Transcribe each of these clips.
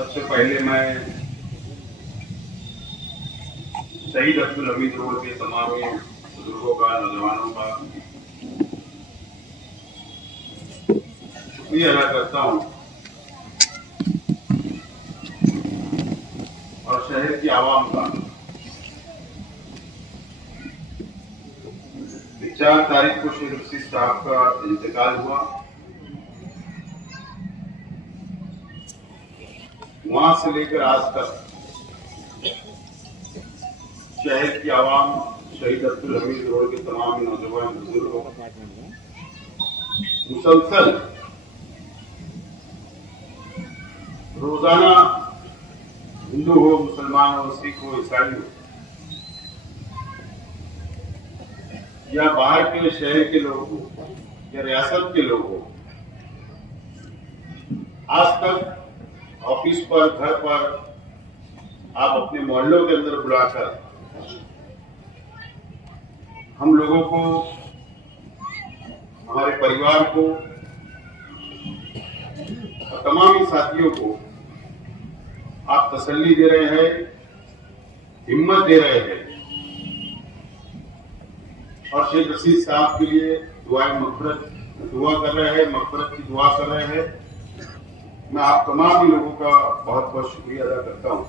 सबसे पहले मैं शहीद अब्दुल हमीद रोड के तमाम बुजुर्गों का, नौजवानों का शुक्रिया अदा करता हूं और शहर की आवाम का। 4 तारीख को शेख रशीद साहब का इंतकाल हुआ। वहां से लेकर आज तक शहर की आवाम, शहीद अब्दुल हमीद रोड के तमाम नौजवान बुजुर्गों मुसलसल रोजाना, हिंदू हो, मुसलमान हो, सिख हो, ईसाई हो या बाहर के शहर के लोग हो या रियासत के लोग हो, आज तक ऑफिस पर, घर पर, आप अपने मोहल्लों के अंदर बुलाकर हम लोगों को, हमारे परिवार को और तमाम ही साथियों को आप तसल्ली दे रहे हैं, हिम्मत दे रहे हैं और शेख रशीद साहब के लिए दुआ कर रहे हैं, मग़फ़िरत की दुआ कर रहे हैं। मैं आप तमाम ही लोगों का बहुत बहुत शुक्रिया अदा करता हूं।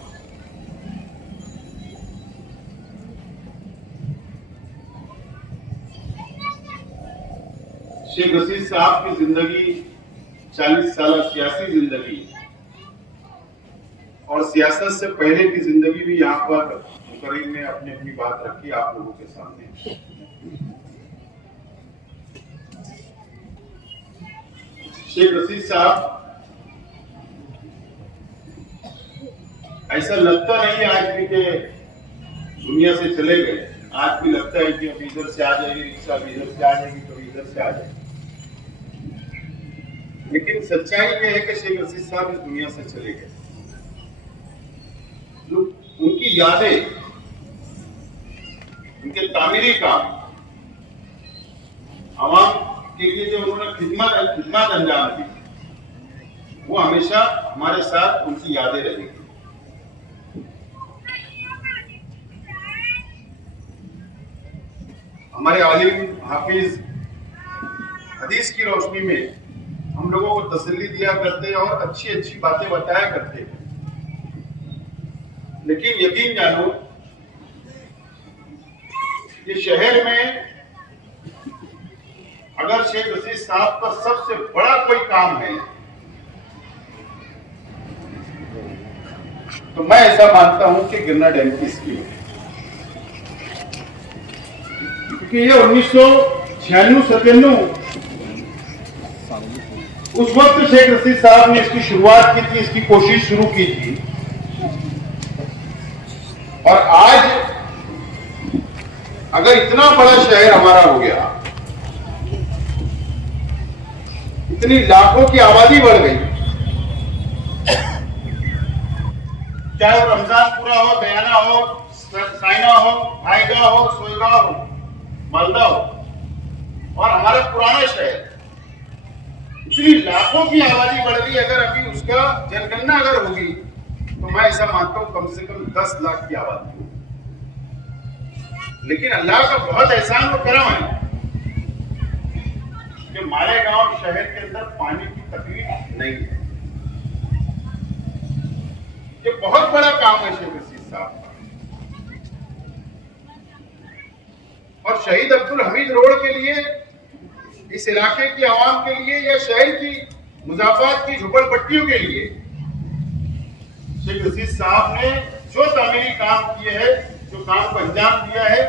शेख रशीद साहब की जिंदगी 40 साल सियासी जिंदगी और सियासत से पहले की जिंदगी भी यहाँ पर मुकर्रिम ने अपनी अपनी बात रखी आप लोगों के सामने। शेख रशीद साहब ऐसा लगता नहीं है आज भी कि दुनिया से चले गए। आज भी लगता है कि अब इधर से आ जाएगी रिक्शा, इधर से आ जाएगी, कभी इधर से आ जाएगी। लेकिन सच्चाई ये है कि शेख रशीद साहब इस दुनिया से चले गए। जो उनकी यादें, उनके तामीरी काम, आवाम के लिए जो उन्होंने खिदमत अंजाम दी, वो हमेशा हमारे साथ उनकी यादें रहेगी। हमारे आलिम हाफिज हदीस की रोशनी में हम लोगों को तसल्ली दिया करते और अच्छी अच्छी बातें बताया करते। लेकिन यकीन जानो, ये शहर में अगर शेख रशीद साहब का सबसे बड़ा कोई काम है तो मैं ऐसा मानता हूं कि गिरना डैम की स्कीम है। क्योंकि ये 1996-97 उस वक्त शेख रशीद साहब ने इसकी शुरुआत की थी, इसकी कोशिश शुरू की थी। और आज अगर इतना बड़ा शहर हमारा हो गया, इतनी लाखों की आबादी बढ़ गई, चाहे वो रमजानपुरा हो, बयाना हो, साइना हो, भाईगा हो, सोईगांव हो, मालदा हो और हमारा पुराना शहर, इतनी लाखों की आबादी बढ़ गई। अगर अभी उसका जनगणना अगर होगी तो मैं ऐसा मानता हूं कम से कम 10 लाख की आबादी होगी। लेकिन अल्लाह का बहुत एहसान और करम है कि मालेगांव शहर के अंदर पानी की तकलीफ नहीं है। ये बहुत बड़ा काम है शेख रशीद साहब का। और शहीद अब्दुल हमीद रोड के लिए, इस इलाके की आवाम के लिए या शहर की मुजाफात की झोपड़पट्टियों के लिए शेख रशीद साहब ने जो तामीरी काम किए हैं, जो काम को अंजाम दिया है,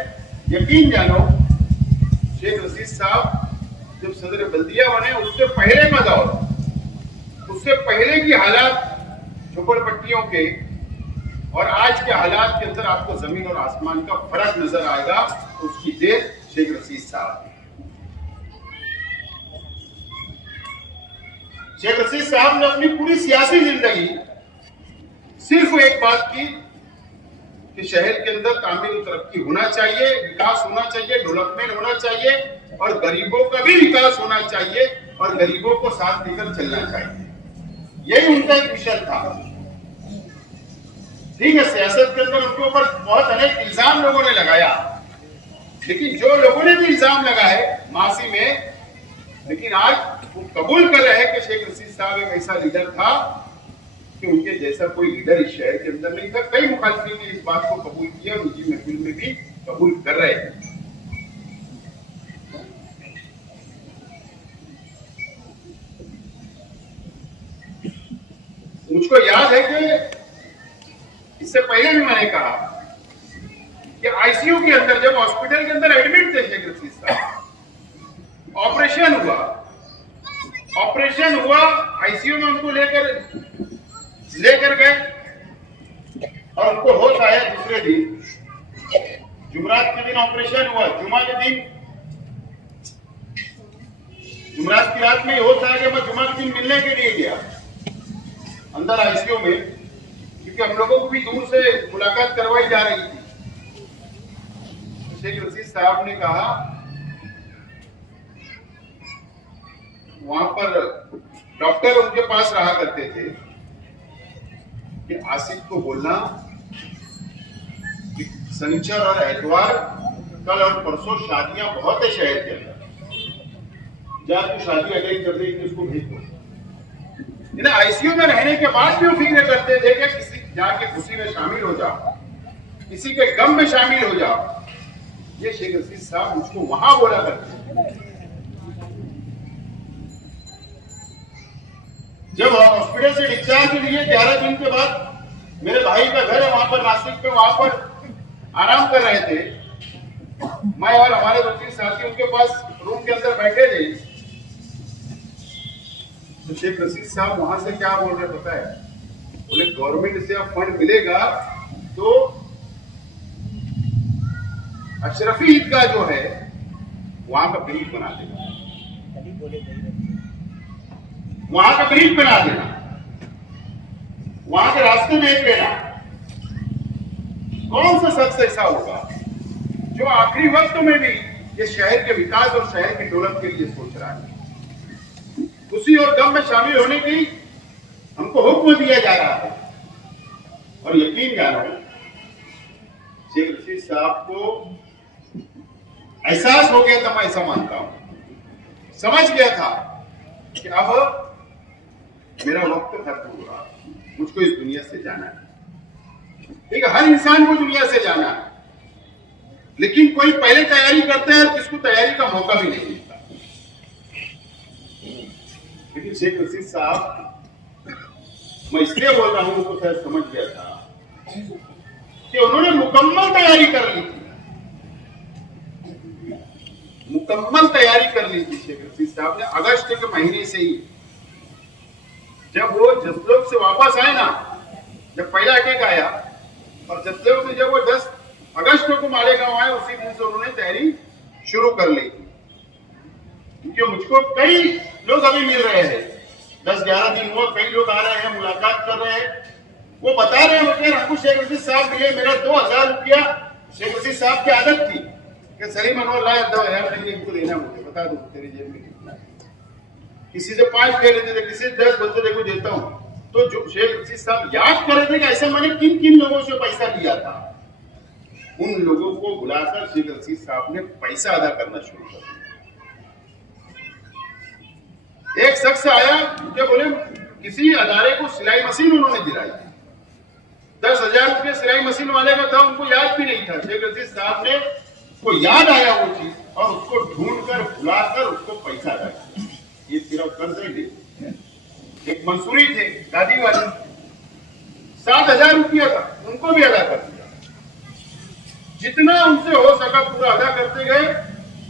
यकीन जानो शेख रशीद साहब जब सदर बल्दिया बने उससे पहले का दौर, उससे पहले की हालात झोपड़पट्टियों के और आज के हालात के अंदर आपको जमीन और आसमान का फर्क नजर आएगा। उसकी देर शेख रशीद साहब। शेख रशीद साहब ने अपनी पूरी सियासी जिंदगी सिर्फ एक बात की कि शहर के अंदर तामीर और तरक्की होना चाहिए, विकास होना चाहिए, डेवलपमेंट होना चाहिए और गरीबों का भी विकास होना चाहिए और गरीबों को साथ लेकर चलना चाहिए। यही उनका एक मिशन था। ठीक है, सियासत के अंदर उनके ऊपर बहुत अनेक इल्जाम लोगों ने लगाया, लेकिन जो लोगों ने भी इल्जाम लगाए मासी में, लेकिन आज वो कबूल कर रहे हैं कि शेख रशीद साहब एक ऐसा लीडर था कि उनके जैसा कोई लीडर इस शहर के अंदर नहीं था। कई मुखालिफिन ने इस बात को कबूल किया और निजी महफिल में भी कबूल कर रहे हैं। मुझको याद है कि इससे पहले भी मैंने कहा कि आईसीयू के अंदर, जब हॉस्पिटल के अंदर एडमिट थे शेख रशीद साहब, ऑपरेशन हुआ, आईसीयू में उनको लेकर गए और उनको होश आया दूसरे दिन, जुमरात के दिन ऑपरेशन हुआ, जुमरात की रात में होश आया कि मैं जुमा के दिन मिलने के लिए गया अंदर आईसीयू में, क्योंकि हम लोगों को भी दूर से मुलाकात करवाई जा रही थी। तो शेख रशीद साहब ने कहा, वहां पर डॉक्टर उनके पास रहा करते थे कि आसिफ को बोलना कि शनिचर और एतवार, कल और परसों शादियां बहुत है शहर के अंदर, जा तू शादी अटेंड कर रही थी, उसको भेज दो। इन्हें आईसीयू में रहने के बाद भी वो फिक्र करते थे कि किसी जाके खुशी में शामिल हो जाओ, किसी के गम में शामिल हो जाओ। ये शेख रशीद साहब मुझको वहां बोला करते थे। जब हॉस्पिटल से डिस्चार्ज लिए 11 दिन के बाद मेरे भाई का घर है वहां पर नासिक में, वहां पर आराम कर रहे थे, मैं और हमारे 2-3 साथी उनके पास रूम के अंदर बैठे थे। तो शेख रशीद साहब वहां से क्या बोल रहे पता है? बोले गवर्नमेंट से अब फंड मिलेगा तो अशरफी ईदगाह जो है वहां का ब्रिज बना देगा, वहां का ब्रिज बना देना, वहां के रास्ते में एक लेना। कौन सा शख्स ऐसा होगा जो आखिरी वक्त में भी ये शहर के विकास और शहर की दौलत के लिए सोच रहा है? खुशी और गम में शामिल होने की हमको हुक्म दिया जा रहा है। और यकीन जानो, शेख रशीद साहब को एहसास हो गया था, मैं ऐसा मानता हूं, समझ गया था कि अब मेरा वक्त खत्म हो रहा, मुझको इस दुनिया से जाना है। ठीक है, हर इंसान को दुनिया से जाना है, लेकिन कोई पहले तैयारी करता है और किसको तैयारी का मौका भी नहीं मिलता। लेकिन शेख रशीद साहब, मैं इसलिए बोल रहा हूं, उनको शायद समझ गया था कि उन्होंने मुकम्मल तैयारी कर ली थी, मुकम्मल तैयारी कर ली थी शेख रशीद साहब ने। अगस्त के महीने से ही जब वो जसलोक से वापस आए ना, जब पहला अटैक आया और जसलोक से जब वो 10 अगस्त को मालेगांव आए, उसी दिन से उन्होंने तैयारी शुरू कर ली थी। क्योंकि मुझको कई लोग अभी मिल रहे हैं, 10-11 दिन हुआ, कई लोग आ रहे हैं, मुलाकात कर रहे हैं, वो बता रहे हैं हमको शेख रशीद साहब मिले, मेरा 2000 रुपया शेख रशीद साहब की आदत थी कि सलीम अनवर लाया 2000 नहीं इनको देना, मुझे बता दो तेरी जेब में कितना है। किसी से 5 ले लेते थे, किसी से 10 बोलते देखो देता हूँ। तो जो शेख रशीद साहब याद कर रहे थे कि ऐसा मैंने किन किन लोगों से पैसा लिया था, उन लोगों को बुलाकर शेख रशीद साहब ने पैसा अदा करना शुरू कर दिया। एक शख्स आया जो बोले किसी अदारे को सिलाई मशीन उन्होंने दिलाई, 10,000 रुपये सिलाई मशीन वाले का था, उनको याद भी नहीं था। शेख रशीद साहब ने को याद आया वो चीज और उसको ढूंढकर बुलाकर उसको पैसा अदा किया। ये सिर्फ कर्ज ही थे। एक मंसूरी थे दादी वाले, 7,000 रुपया था, उनको भी अदा कर दिया। जितना उनसे हो सका पूरा अदा करते गए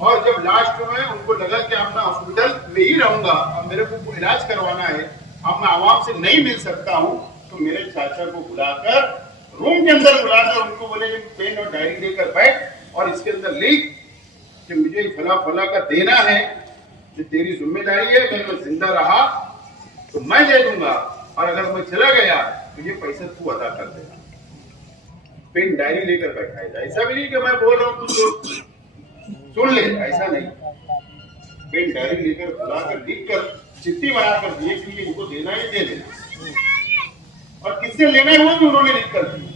और जब लास्ट में उनको लगा कि अब मैं हॉस्पिटल में ही रहूंगा, अब मेरे को इलाज करवाना है, अब मैं आवाम से नहीं मिल सकता हूं, तो मेरे चाचा को बुलाकर रूम के अंदर बुलाकर उनको बोले पेन और डायरी लेकर बैठ और इसके अंदर लिख कि मुझे फला फला का देना है, जो तेरी जिम्मेदारी है, अगर मैं जिंदा रहा तो मैं दे दूंगा और अगर मैं चला गया तो ये पैसा तू अदा कर देना। पेन डायरी लेकर बैठाया जाए, ऐसा भी नहीं कि मैं बोल रहा हूं तू सुन ले, ऐसा नहीं। पेन डायरी लेकर बुलाकर लिखकर चिट्ठी बनाकर दिए कि इनको देना है, दे देना, और किससे लेना है वो भी उन्होंने लिख कर दिया।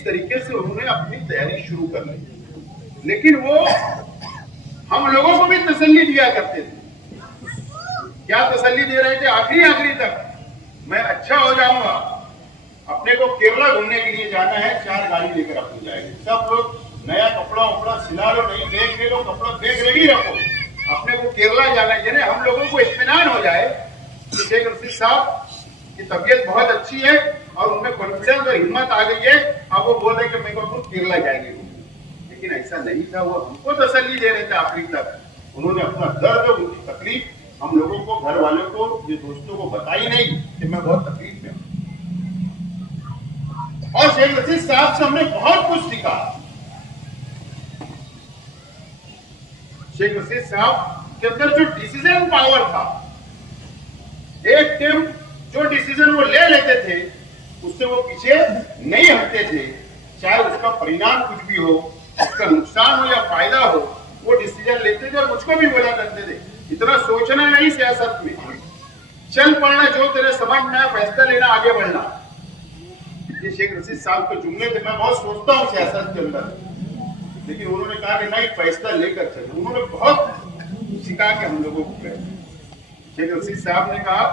इस तरीके से उन्होंने अपनी तैयारी शुरू कर ली। लेकिन वो हम लोगों को भी तसल्ली दिया करते थे। क्या तसल्ली दे रहे थे? आखिरी आखिरी तक मैं अच्छा हो जाऊंगा, अपने को केरला घूमने के लिए जाना है, 4 गाड़ी लेकर अपने जाएंगे, सब लोग नया कपड़ा उपड़ा सिला लो, नहीं बैग ले लो, कपड़ा बैग रेडी रखो, अपने को केरला जाना है। यानी हम लोगों को इत्मीनान हो जाए कि शेख रशीद साहब की तबीयत बहुत अच्छी है और उनमें कॉन्फिडेंस और हिम्मत आ गई है, अब वो बोल रहे कि मैं को केरला जाएंगे। लेकिन ऐसा नहीं था, वो हमको तसल्ली दे रहे थे आखिरी तक। उन्होंने अपना दर्द, उनकी तकलीफ हम लोगों को, घर वालों को, ये दोस्तों को बताई नहीं कि मैं बहुत तकलीफ में हूं। और शेख रशीद साहब से हमने बहुत कुछ सीखा। शेख रशीद साहब के अंदर जो डिसीजन पावर था, एक टाइम जो डिसीजन वो ले लेते थे उससे वो पीछे नहीं हटते थे, चाहे उसका परिणाम कुछ भी हो, उसका नुकसान हो या फायदा हो, वो डिसीजन लेते थे। और मुझको भी बोला करते थे, इतना सोचना नहीं सियासत में, चल पड़ना, जो तेरे समझ में फैसला लेना, आगे बढ़ना। ये शेख रशीद साहब के जुमले थे। मैं बहुत सोचता हूँ सियासत के अंदर, लेकिन उन्होंने कहा कि नहीं, फैसला लेकर चलो। उन्होंने बहुत सिखा के हम लोगों को। शेख रशीद साहब ने कहा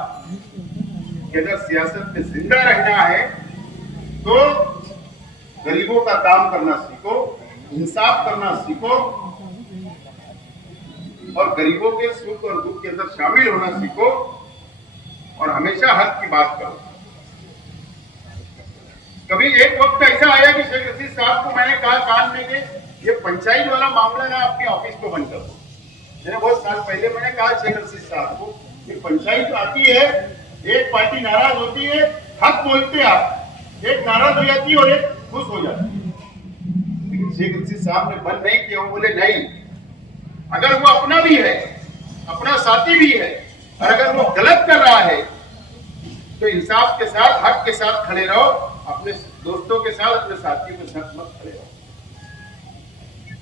कि अगर सियासत में जिंदा रहना है तो गरीबों का काम करना सीखो, इंसाफ करना सीखो और गरीबों के सुख और दुख के अंदर शामिल होना सीखो और हमेशा हक की बात करो। कभी एक वक्त ऐसा आया कि शेख रशीद साहब को मैंने कहा कान में के ये पंचायत वाला मामला ना अपने ऑफिस को बंद कर दो। मैंने बहुत साल पहले मैंने कहा शेख रशीद साहब को, ये पंचायत आती है, एक पार्टी नाराज होती है, हक बोलते आप, एक नाराज हो जाती है और एक खुश हो जाती है। लेकिन शेख रशीद साहब ने बंद नहीं किया। वो बोले नहीं, अगर वो अपना भी है, अपना साथी भी है, और अगर वो गलत कर रहा है तो इंसाफ के साथ, हक के साथ खड़े रहो, अपने दोस्तों के साथ, अपने साथियों के साथ मत खड़े रहो।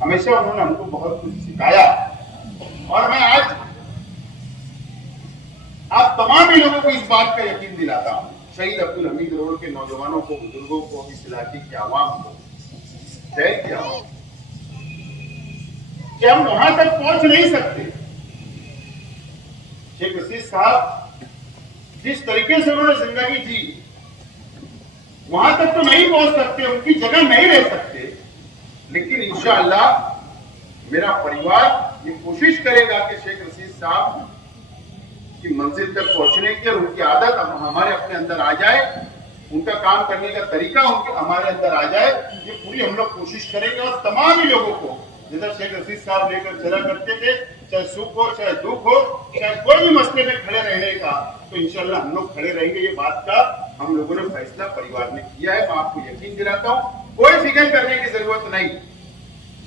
हमेशा उन्होंने हमको बहुत कुछ सिखाया। और मैं आज आप तमाम ही लोगों को इस बात का यकीन दिलाता हूं, शहीद अब्दुल हमीद रोड के नौजवानों को, बुजुर्गों को, इस इलाके की आवाम को, शहर की आवाम, कि हम वहां तक पहुंच नहीं सकते। शेख रशीद साहब जिस तरीके से उन्होंने जिंदगी जी, वहां तक तो नहीं पहुंच सकते, उनकी जगह नहीं रह सकते। लेकिन इंशाअल्लाह मेरा परिवार ये कोशिश करेगा कि शेख रशीद साहब की मंजिल तक पहुंचने की और उनकी आदत हमारे अपने अंदर आ जाए, उनका काम करने का तरीका उनके हमारे अंदर आ जाए, ये पूरी हम लोग कोशिश करेंगे। और तमाम ही लोगों को, जिधर शेख रशीद साहब लेकर चला करते थे, चाहे सुख हो, चाहे दुख हो, चाहे कोई भी मसले में खड़े रहने का, तो इंशाअल्लाह हम लोग खड़े रहेंगे। ये बात का हम लोगों ने फैसला परिवार ने किया है। मैं आपको यकीन दिलाता हूँ, कोई फिक्र करने की जरूरत नहीं।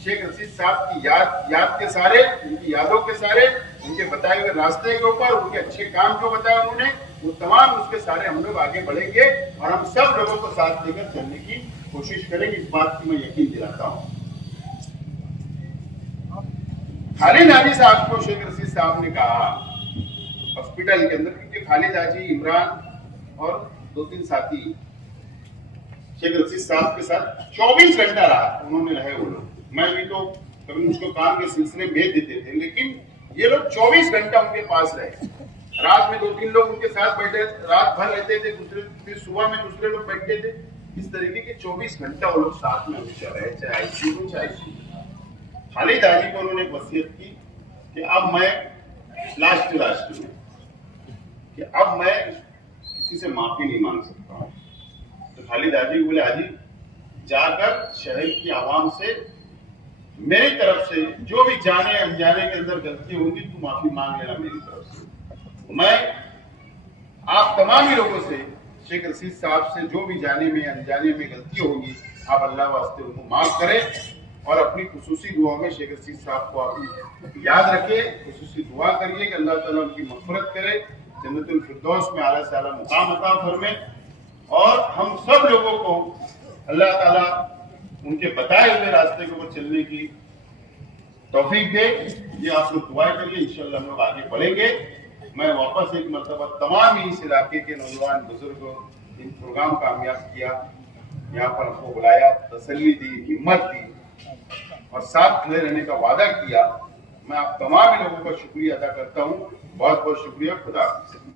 शेख रशीद साहब की याद के सारे, उनकी यादों के सारे, उनके बताए हुए रास्ते के ऊपर, उनके अच्छे काम जो बताया उन्होंने, वो तमाम उसके सारे हम लोग आगे बढ़ेंगे और हम सब लोगों को साथ लेकर चलने की कोशिश करेंगे। इस बात की मैं यकीन दिलाता हूँ। खालिद हाजी साहब को शेख रशीद साहब ने कहा हॉस्पिटल के अंदर, क्योंकि खालिद हाजी, इमरान और 2-3 साथी शेख रशीद साहब के साथ 24 घंटा रहा, उन्होंने रहे वो लोग। मैं भी तो कभी मुझको काम के सिलसिले भेज देते थे, लेकिन ये लोग 24 घंटा उनके पास रहे। रात में 2-3 लोग उनके साथ बैठे, रात भर रहते थे, दूसरे फिर सुबह में दूसरे लोग बैठते थे। इस तरीके के 24 घंटा वो लोग साथ में हमेशा रहे, चाहे आईसीयू चाहे आईसीयू। खालिद हाजी को उन्होंने वसीयत की कि अब मैं लास्ट में कि अब मैं किसी से माफी नहीं मांग सकता हूँ। तो खालिद हाजी बोले, हाजी जाकर शहर की आवाम से मेरी तरफ से जो भी जाने अनजाने के अंदर गलती होगी तो माफी मांग लेना मेरी तरफ से। मैं आप तमाम ही लोगों से, शेख रशीद साहब से जो भी जाने में अनजाने में गलती होगी, आप अल्लाह वास्ते उनको माफ करें और अपनी खुसूसी दुआ में शेख रशीद साहब को आप याद रखें, खुसूसी दुआ करिए कि अल्लाह ताला उनकी मग़फ़िरत करे, जन्नतुल फिरदौस में आला से आला मुकाम अता फरमाए और हम सब लोगों को अल्लाह ताला उनके बताए हुए रास्ते को चलने की तौफीक दे। ये आप लोग दुआ करिए, इंशाअल्लाह हम लोग आगे बढ़ेंगे। मैं वापस एक मरतबा तमाम ही इस इलाके के नौजवान बुजुर्गों, इन प्रोग्राम कामयाब किया, यहाँ पर हमको बुलाया, तसल्ली दी, हिम्मत दी और साथ खड़े रहने का वादा किया। मैं आप तमाम लोगों का शुक्रिया अदा करता हूँ। बहुत बहुत शुक्रिया। खुदा हाफिज़।